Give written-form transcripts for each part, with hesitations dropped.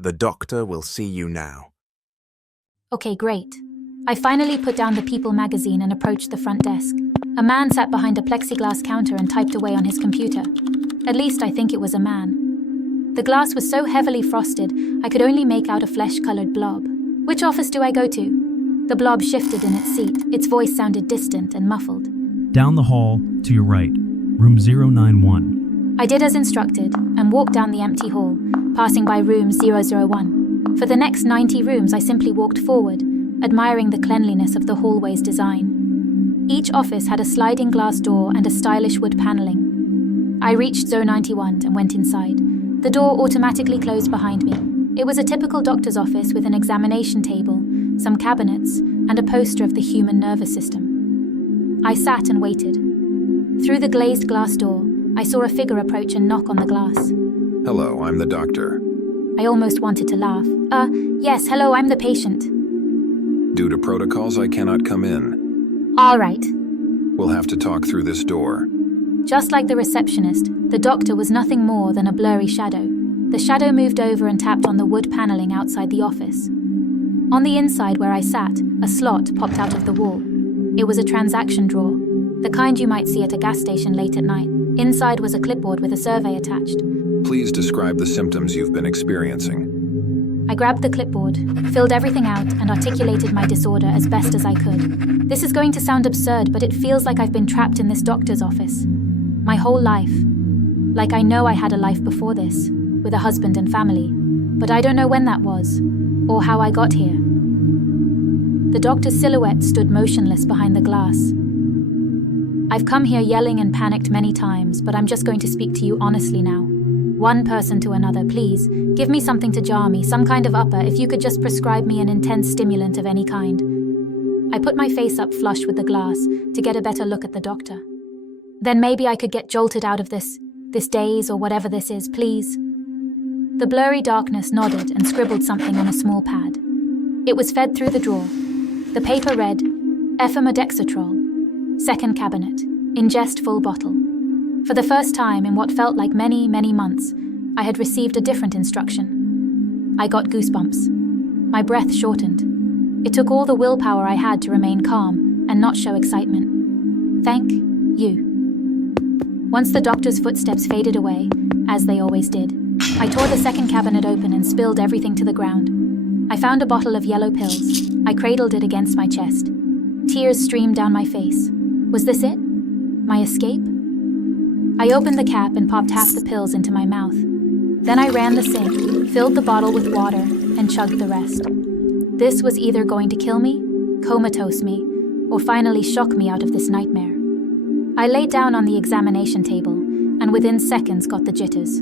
The doctor will see you now. Okay, great. I finally put down the People magazine and approached the front desk. A man sat behind a plexiglass counter and typed away on his computer. At least I think it was a man. The glass was so heavily frosted, I could only make out a flesh-colored blob. Which office do I go to? The blob shifted in its seat. Its voice sounded distant and muffled. Down the hall, to your right, room 091. I did as instructed and walked down the empty hall, passing by room 001. For the next 90 rooms, I simply walked forward, admiring the cleanliness of the hallway's design. Each office had a sliding glass door and a stylish wood paneling. I reached 091 and went inside. The door automatically closed behind me. It was a typical doctor's office with an examination table, some cabinets, and a poster of the human nervous system. I sat and waited. Through the glazed glass door, I saw a figure approach and knock on the glass. Hello, I'm the doctor. I almost wanted to laugh. Yes, hello, I'm the patient. Due to protocols, I cannot come in. All right. We'll have to talk through this door. Just like the receptionist, the doctor was nothing more than a blurry shadow. The shadow moved over and tapped on the wood paneling outside the office. On the inside where I sat, a slot popped out of the wall. It was a transaction drawer, the kind you might see at a gas station late at night. Inside was a clipboard with a survey attached. Please describe the symptoms you've been experiencing. I grabbed the clipboard, filled everything out, and articulated my disorder as best as I could. This is going to sound absurd, but it feels like I've been trapped in this doctor's office. My whole life. Like I know I had a life before this, with a husband and family, but I don't know when that was, or how I got here. The doctor's silhouette stood motionless behind the glass. I've come here yelling and panicked many times, but I'm just going to speak to you honestly now. One person to another, please. Give me something to jar me, some kind of upper, if you could just prescribe me an intense stimulant of any kind. I put my face up flush with the glass to get a better look at the doctor. Then maybe I could get jolted out of this daze or whatever this is, please. The blurry darkness nodded and scribbled something on a small pad. It was fed through the drawer. The paper read, Efimodexatrol, second cabinet, ingest full bottle. For the first time in what felt like many, many months, I had received a different instruction. I got goosebumps. My breath shortened. It took all the willpower I had to remain calm and not show excitement. Thank you. Once the doctor's footsteps faded away, as they always did, I tore the second cabinet open and spilled everything to the ground. I found a bottle of yellow pills. I cradled it against my chest. Tears streamed down my face. Was this it? My escape? I opened the cap and popped half the pills into my mouth. Then I ran the sink, filled the bottle with water, and chugged the rest. This was either going to kill me, comatose me, or finally shock me out of this nightmare. I laid down on the examination table, and within seconds got the jitters.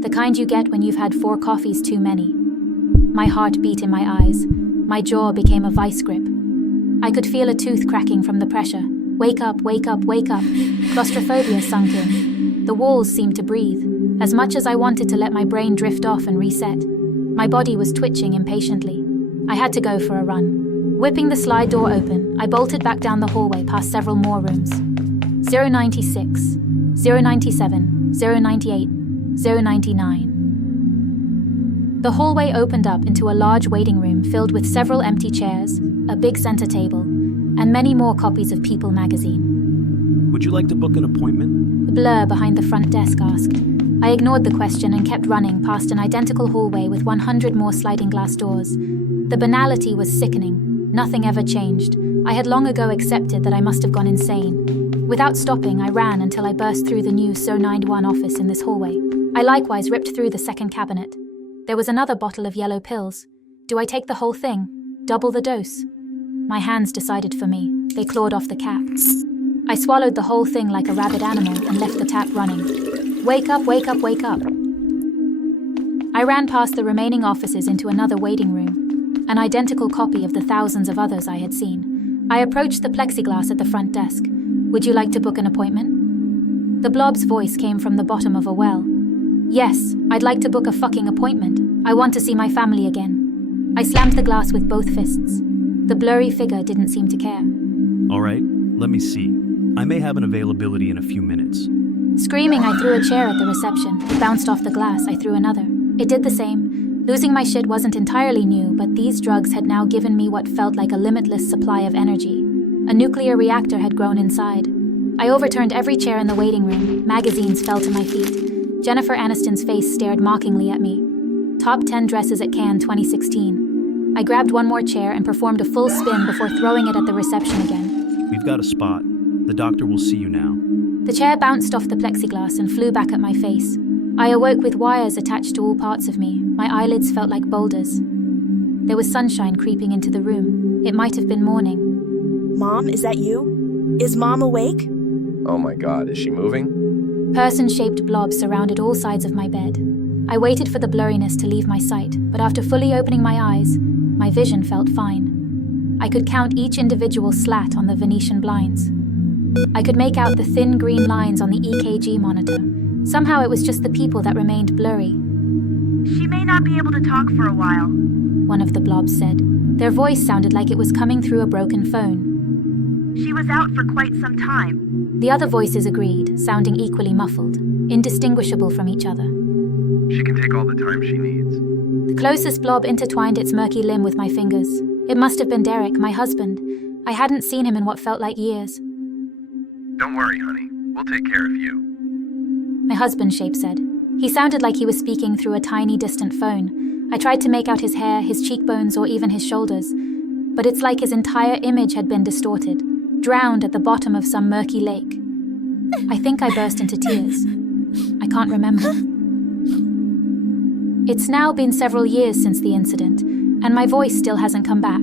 The kind you get when you've had 4 coffees too many. My heart beat in my eyes. My jaw became a vice grip. I could feel a tooth cracking from the pressure. Wake up, wake up, wake up. Claustrophobia sunk in. The walls seemed to breathe. As much as I wanted to let my brain drift off and reset, my body was twitching impatiently. I had to go for a run. Whipping the slide door open, I bolted back down the hallway past several more rooms. 096, 097, 098, 099. The hallway opened up into a large waiting room filled with several empty chairs, a big center table, and many more copies of People magazine. Would you like to book an appointment? The blur behind the front desk asked. I ignored the question and kept running past an identical hallway with 100 more sliding glass doors. The banality was sickening. Nothing ever changed. I had long ago accepted that I must have gone insane. Without stopping, I ran until I burst through the new So91 office in this hallway. I likewise ripped through the second cabinet. There was another bottle of yellow pills. Do I take the whole thing? Double the dose? My hands decided for me. They clawed off the cap. I swallowed the whole thing like a rabid animal and left the tap running. Wake up, wake up, wake up. I ran past the remaining offices into another waiting room, an identical copy of the thousands of others I had seen. I approached the plexiglass at the front desk. Would you like to book an appointment? The blob's voice came from the bottom of a well. Yes, I'd like to book a fucking appointment. I want to see my family again. I slammed the glass with both fists. The blurry figure didn't seem to care. All right, let me see. I may have an availability in a few minutes. Screaming, I threw a chair at the reception. It bounced off the glass. I threw another. It did the same. Losing my shit wasn't entirely new, but these drugs had now given me what felt like a limitless supply of energy. A nuclear reactor had grown inside. I overturned every chair in the waiting room. Magazines fell to my feet. Jennifer Aniston's face stared mockingly at me. Top 10 dresses at Cannes 2016. I grabbed one more chair and performed a full spin before throwing it at the reception again. We've got a spot. The doctor will see you now. The chair bounced off the plexiglass and flew back at my face. I awoke with wires attached to all parts of me. My eyelids felt like boulders. There was sunshine creeping into the room. It might have been morning. Mom, is that you? Is Mom awake? Oh my God, is she moving? Person-shaped blobs surrounded all sides of my bed. I waited for the blurriness to leave my sight, but after fully opening my eyes, my vision felt fine. I could count each individual slat on the Venetian blinds. I could make out the thin green lines on the EKG monitor. Somehow it was just the people that remained blurry. She may not be able to talk for a while, one of the blobs said. Their voice sounded like it was coming through a broken phone. She was out for quite some time. The other voices agreed, sounding equally muffled, indistinguishable from each other. She can take all the time she needs. The closest blob intertwined its murky limb with my fingers. It must have been Derek, my husband. I hadn't seen him in what felt like years. Don't worry, honey. We'll take care of you. My husband, Shape said. He sounded like he was speaking through a tiny, distant phone. I tried to make out his hair, his cheekbones, or even his shoulders. But it's like his entire image had been distorted, drowned at the bottom of some murky lake. I think I burst into tears. I can't remember. It's now been several years since the incident, and my voice still hasn't come back.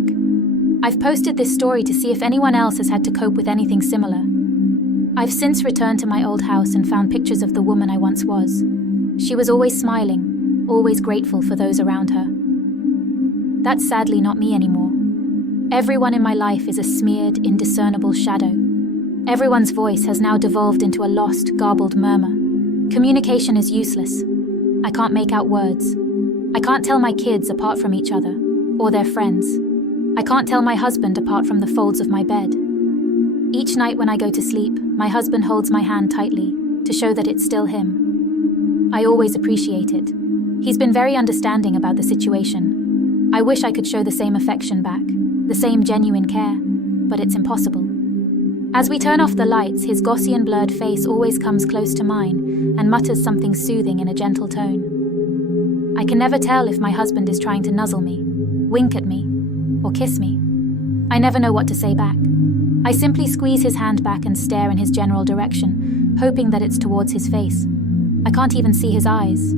I've posted this story to see if anyone else has had to cope with anything similar. I've since returned to my old house and found pictures of the woman I once was. She was always smiling, always grateful for those around her. That's sadly not me anymore. Everyone in my life is a smeared, indiscernible shadow. Everyone's voice has now devolved into a lost, garbled murmur. Communication is useless. I can't make out words. I can't tell my kids apart from each other, or their friends. I can't tell my husband apart from the folds of my bed. Each night when I go to sleep, my husband holds my hand tightly to show that it's still him. I always appreciate it. He's been very understanding about the situation. I wish I could show the same affection back, the same genuine care, but it's impossible. As we turn off the lights, his Gaussian blurred face always comes close to mine and mutters something soothing in a gentle tone. I can never tell if my husband is trying to nuzzle me, wink at me, or kiss me. I never know what to say back. I simply squeeze his hand back and stare in his general direction, hoping that it's towards his face. I can't even see his eyes.